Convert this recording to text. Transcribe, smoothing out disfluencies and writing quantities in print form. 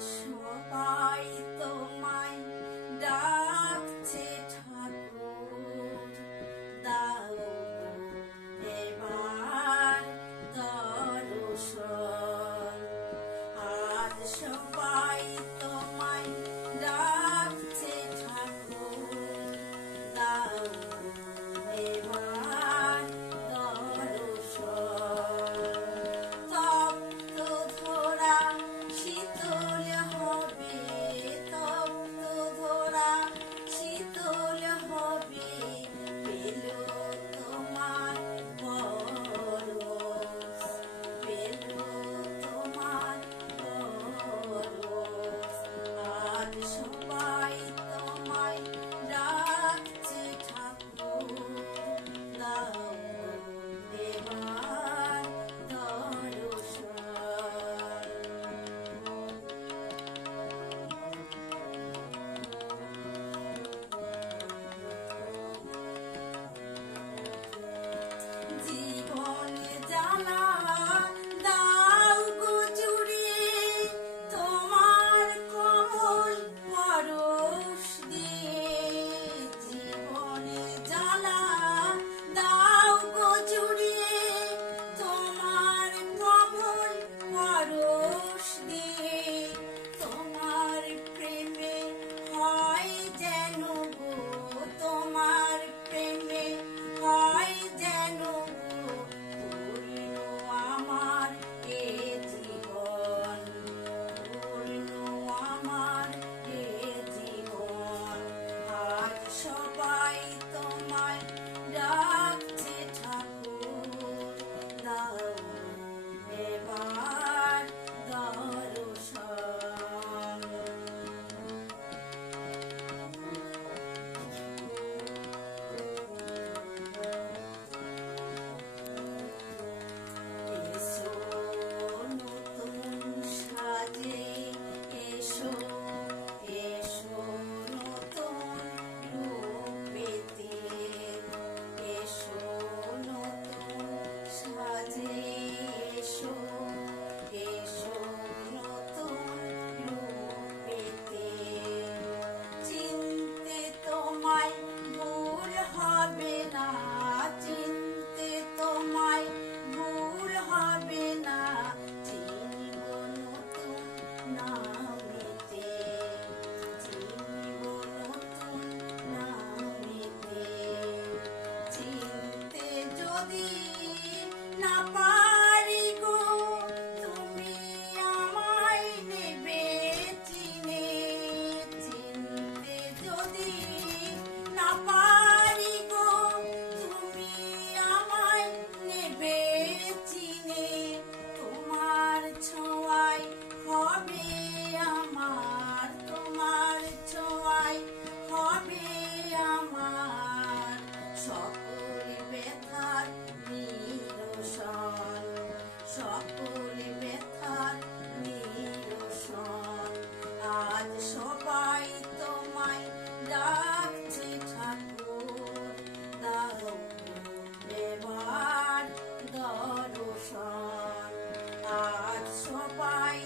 সবাই তোমায় ডাকছে ঠাকুর, দাও এবার দর্শন। আজ সবাই তোমায় ডাকছে ঠাকুর, দাও এবার দর্শন। তপ্ত ধরা শীতল হবে, তপ্ত ধরা শীতল হবে, পেল তোমার পরশ, পেল তোমার পরশ। আজ সবাই তোমায় ডাকছে ঠাকুর, দাও এবার দর্শন। জীবন জ্বালা দাও গো জুড়িয়ে, তোমার কোমল পরশ দিয়ে। জীবন জ্বালা দাও গো জুড়িয়ে, তোমার কোমল পরশ দিয়ে। তোমার প্রেমে হয় যেন গো, তোমার প্রেমে হয় যেন গো পূর্ণ আমার এ জীবন, পূর্ণ আমার এ জীবন। আজ সবাই তোমায় ডাকছে ঠাকুর, দাও এবার দর্শন। এসো নতুন সাজে, এসো এসো নতুন রূপেতে, এসো নতুন সাজে, এসো এসো নতুন রূপেতে। চিনতে তোমায় ভুল হবে না, চিনতে তোমায় ভুল হবে না, চিনব নতুন নামেতে, চিনব নতুন নামেতে। চিনতে যদি না পারি গো, তুমি আমায় নেবে চিনে। চিনতে যদি না পারি গো, তুমি আমায় নেবে চিনে। তোমার ছোঁয়ায় হবে আমার, তোমার ছোঁয়ায় হবে আমার সকল ব্যথার নিরসন, সকল ব্যথার নিরসন। আজ সবাই তোমায় ডাকছে ঠাকুর, দাও এবার দর্শন। আজ সবাই